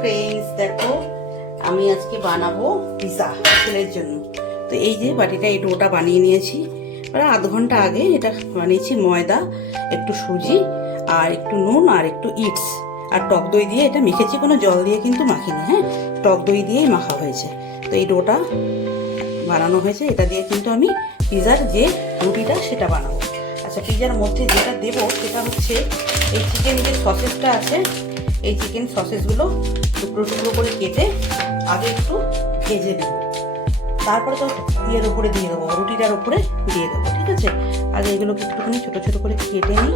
Friends, দেখো আমি আজকে বানাবো পিৎজা ছেলের জন্য। তো এই যে বাটিটা এই ডোটা বানিয়ে নিয়েছি প্রায় আধ ঘন্টা আগে। এটা বানিয়েছি ময়দা, একটু সুজি আর একটু নুন আর একটু ইটস আর টক দই দিয়ে এটা মেখেছি, কোনো জল দিয়ে কিন্তু মাখিনি। হ্যাঁ, টক দই দিয়েই মাখা হয়েছে। তো এই ডোটা বানানো হয়েছে, এটা দিয়ে কিন্তু আমি পিৎজার যে রুটিটা সেটা বানাবো। আচ্ছা, পিৎজার মধ্যে যেটা দেবো সেটা হচ্ছে এই চিকেন যে সসেসটা আছে, এই চিকেন সসেসগুলো টুকরো টুকরো করে কেটে আগে একটু ভেজে দেবো, তারপরে তো ইয়ের উপরে দিয়ে দেবো, রুটিটার উপরে দিয়ে দেবো। ঠিক আছে, আগে এগুলোকে একটুখানি ছোটো ছোটো করে কেটে নিই।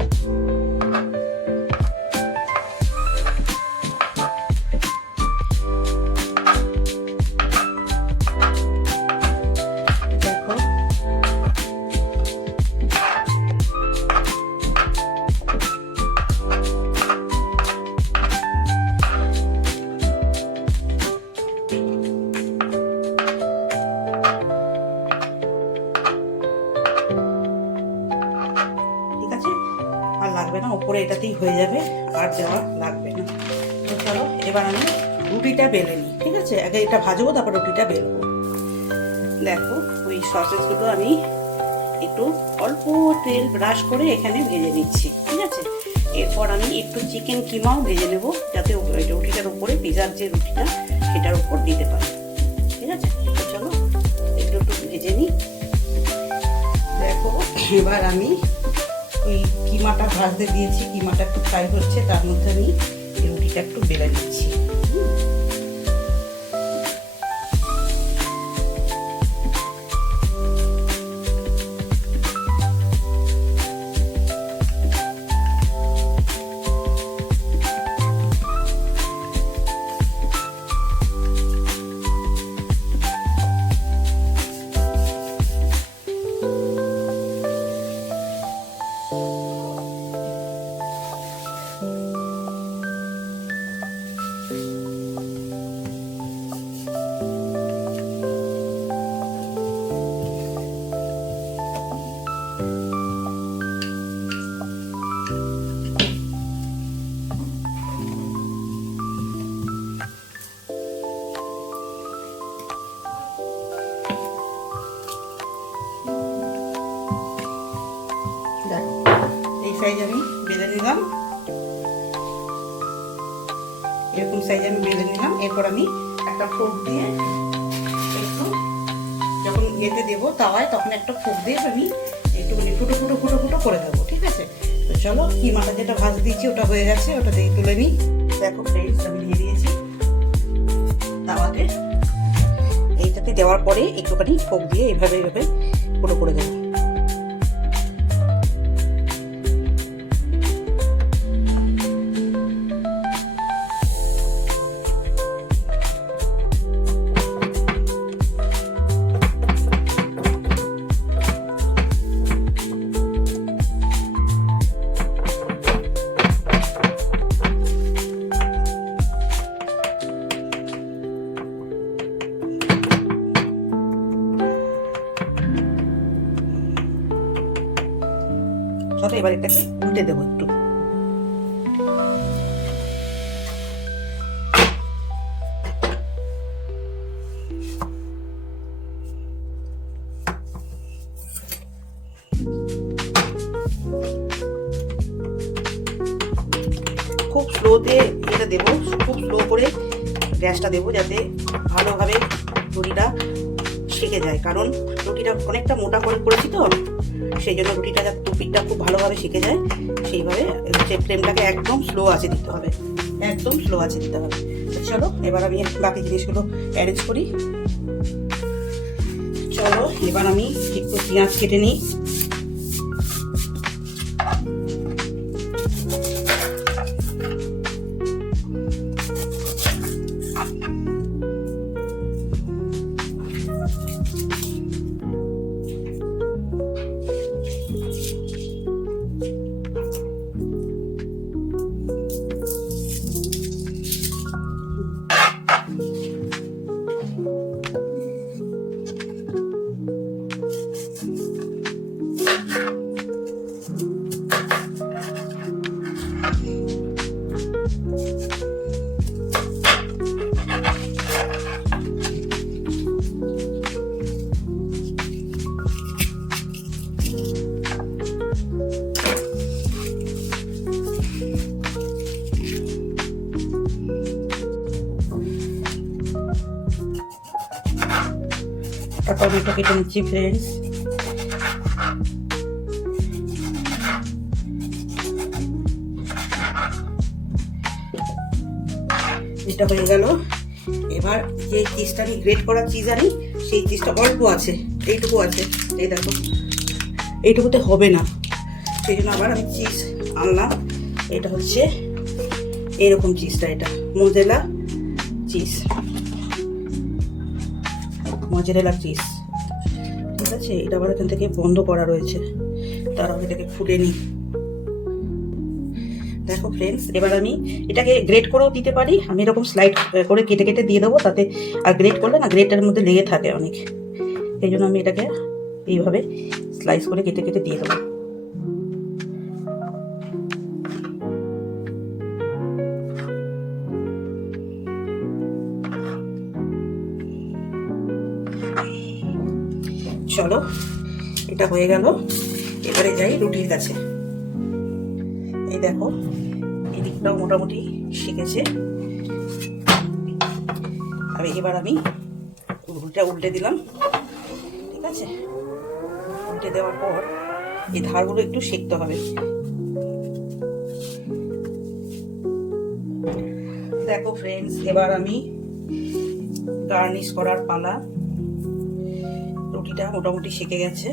লাগবে না, উপরে এটাতেই হয়ে যাবে, আর দেওয়া লাগবে না। তো চলো এবার আমি রুটিটা বেলে নিই। ঠিক আছে, আগে এটা ভাজবো, তারপর রুটিটা বেলবো। দেখো ওই সসেসগুলো আমি একটু অল্প তেল ব্রাশ করে এখানে ভেজে নিচ্ছি। ঠিক আছে, এরপর আমি একটু চিকেন কিমাও ভেজে নেবো, যাতে রুটিটার উপরে, পিৎজার যে রুটিটা সেটার উপর দিতে পারি। ঠিক আছে, তো চলো এগুলো একটু ভেজে নিই। দেখো এবার আমি ওই কিমাটা ভাজতে দিয়েছি, কিমাটা একটু ফ্রাই হচ্ছে, তার মধ্যে আমি এই রুটিটা একটু বেলে নিচ্ছি। এই সাইজ আমি বেলে নিলাম, এরকম সাইজ আমি বেলে নিলাম। এরপর আমি একটা ফোর্ক দিয়ে একটু, যখন ইয়েতে দেবো তাওয়ায়, তখন একটা ফোর্ক দিয়ে আমি একটুখানি ফুটো ফুটো ফুটো ফুটো করে দেবো। ঠিক আছে, তো চলো কিমাটা যেটা ভাজ দিয়েছি ওটা হয়ে গেছে, ওটা দিয়ে তুলে নিই। দেখো ফ্রেন্ডস, আমি দিয়ে দিয়েছি তাওয়াতে। এইটাতে দেওয়ার পরে একটুখানি ফোর্ক দিয়ে এইভাবে এইভাবে ফুটো করে দেবো। চলো এবার এটাকে উল্টে দেবো একটু। খুব স্লোতে এটা দেবো, খুব স্লো করে গ্যাসটা দেবো, যাতে ভালোভাবে রুটিটা শিখে যায়। কারণ রুটিটা অনেকটা মোটা করে করেছি, তো সেই জন্য রুটিটা যাতে টুপিটা খুব ভালোভাবে শিখে যায়, সেইভাবে ফ্লেমটাকে একদম স্লো আছে দিতে হবে, একদম স্লো আছে দিতে হবে। চলো এবার আমি বাকি জিনিসগুলো অ্যারেঞ্জ করি। চলো এবার আমি একটু পেঁয়াজ কেটে নিই। একটা টমেটো কেটে নিচ্ছি ফ্রেন্ডস। এটা হয়ে গেল। এবার যে চিজটা আমি গ্রেট করা চিজ আনি, সেই চিজটা অল্প আছে, এইটুকু আছে, এই দেখো, এইটুকুতে হবে না, সেই জন্য আবার আমি চিজ আনলাম। এটা হচ্ছে এরকম চিজটা, এটা মোজেরেলা চিজ, মোজেরেলা চিজ, ঠিক আছে। এটা আবার এখান থেকে বন্ধ করা রয়েছে, তারাও এটাকে ফুটে নিই। দেখো ফ্রেন্ডস, এবার আমি এটাকে গ্রেট করেও দিতে পারি, আমি এরকম স্লাইড করে কেটে কেটে দিয়ে দেবো তাতে। আর গ্রেট করলে না, গ্রেটের মধ্যে লেগে থাকে অনেক, এই জন্য আমি এটাকে এইভাবে স্লাইস করে কেটে কেটে দিয়ে দেবো। চলো, এটা হয়ে গেল। এবারে যাই রুটির কাছে। এই দেখো, এদিকটাও মোটামুটি শিখেছে। আর এবার আমি রুটিটা উল্টে দিলাম, ঠিক আছে। উল্টে দেওয়ার পর এই ধারগুলো একটু সেঁকতে হবে। দেখো ফ্রেন্ডস, এবার আমি গার্নিশ করার পালা। রুটিটা মোটামুটি সেঁকে গেছে।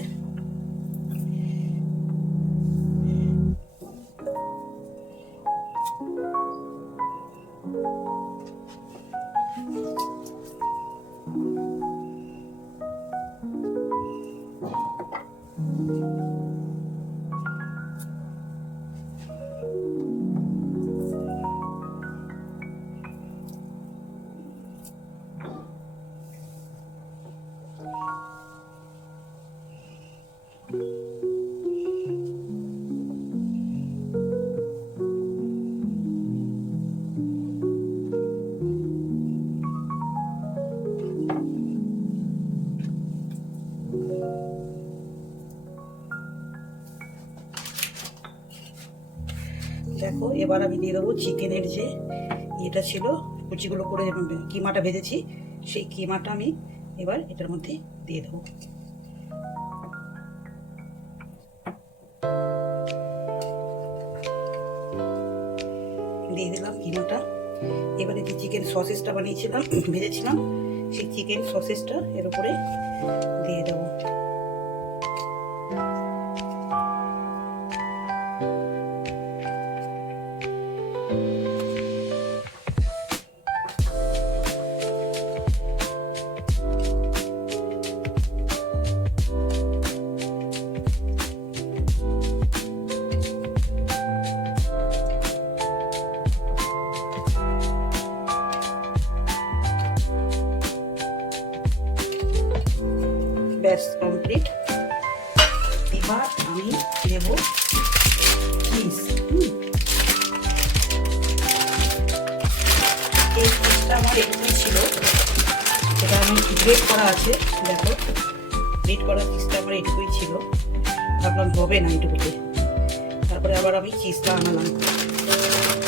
দেখো, এবার আমি দিয়ে দেবো চিকেনের যে এটা ছিল, কুচিগুলো করে কিমাটা ভেজেছি, সেই কিমাটা আমি এবার এটার মধ্যে দিয়ে দেবো। দিয়ে দিলাম কিমাটা। এবারে যে চিকেন সসেসটা বানিয়েছিলাম, ভেজেছিলাম, সেই চিকেন সসেসটা এর উপরে দিয়ে দেবো। ব্যাস কমপ্লিট। এবার আমি দেব চিজ। এই চিজটা আমার এটুকুই ছিল, এটা আমি গ্রেট করা আছে। দেখো, গ্রেট করা চিজটা আমার এটুকুই ছিল, ভাবলাম হবে না এটুকুতে। তারপরে আবার আমি চিজটা আনালাম,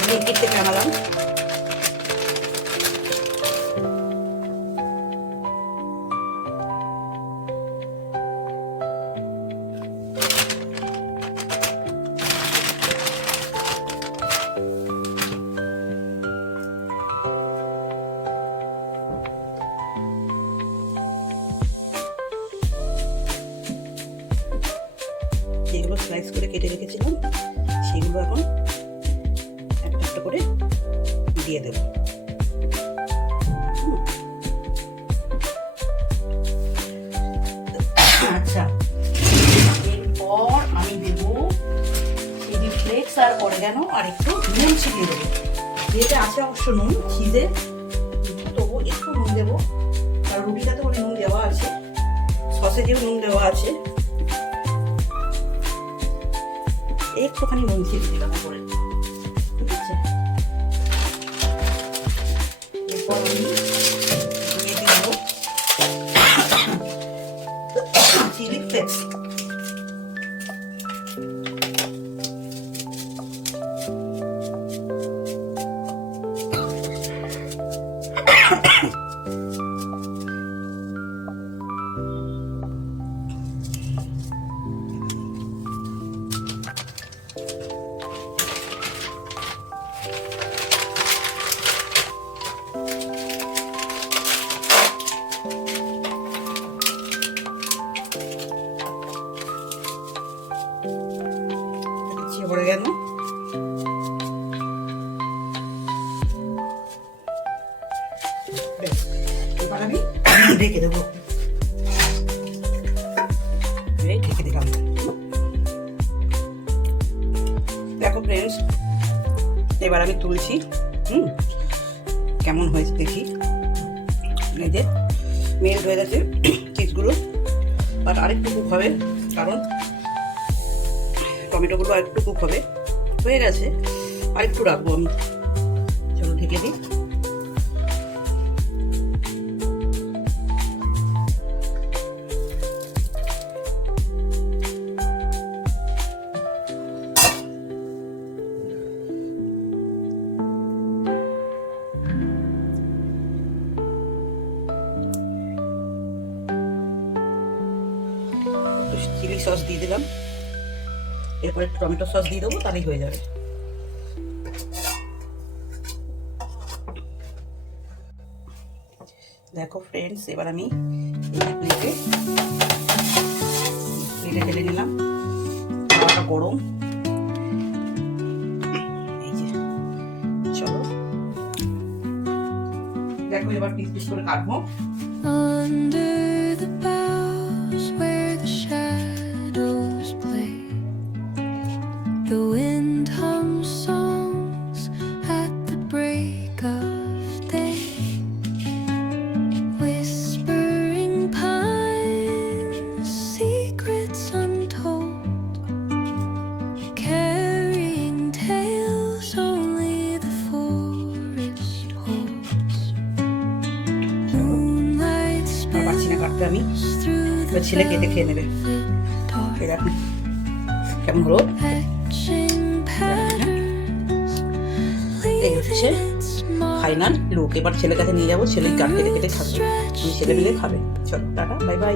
ব্লিঙ্কিট থেকে আনালাম। যেগুলো স্লাইস করে কেটে রেখেছিলাম, সেগুলো এখন একটা একটা করে দিয়ে দেব। আচ্ছা, এরপর আমি দেবো চিলি ফ্লেক্স আর অরিগ্যানো, আর একটু নুন ছিটিয়ে দেবো। যেটা আছে অবশ্য নুন চিজে, তবু একটু নুন দেবো, আর রুটিটাতে অনেক নুন দেওয়া আছে, সসেজেও নুন দেওয়া আছে। একটুখানি নুন ছিটিয়ে দিলাম উপরে, ঠিক আছে। এরপর আমি দিয়ে দিব চিলি ফ্লেক্স। ব্যাস, এবার আমি ঢেকে দেবো। এই ঢেকে দিলাম। দেখো ফ্রেন্ডস, এবার আমি তুলছি। কেমন হয়েছে দেখি। এই যে মেল্ট হয়ে গেছে চিজগুলো, বাট আরেকটু কুক হবে, কারণ টমেটোগুলো আরেকটু কুক হবে। হয়ে গেছে, আরেকটু রাখবো আমি। চলো ঢেকে দিই। চিলি সস দিয়ে দিলাম, এরপরে টমেটো সস দিয়ে দেবো, তাহলেই হয়ে যাবে। দেখো ফ্রেন্ডস, এবার আমি প্লেটে ঢেলে নিলাম। খাওয়াটা গরম। এই যে চলো, দেখো এবার পিস পিস করে কাটবো। The wind hums songs at the break of day, whispering pines, secrets untold, carrying tales only the forest holds. Moonlight spills through the velvet dark. কেমন হলো? এই হচ্ছে ফাইনাল লুক। এবার ছেলের কাছে নিয়ে যাবো, ছেলে কেটে কেটে খাবে, ছেলে মিলে খাবে। চলো টাটা, বাই বাই।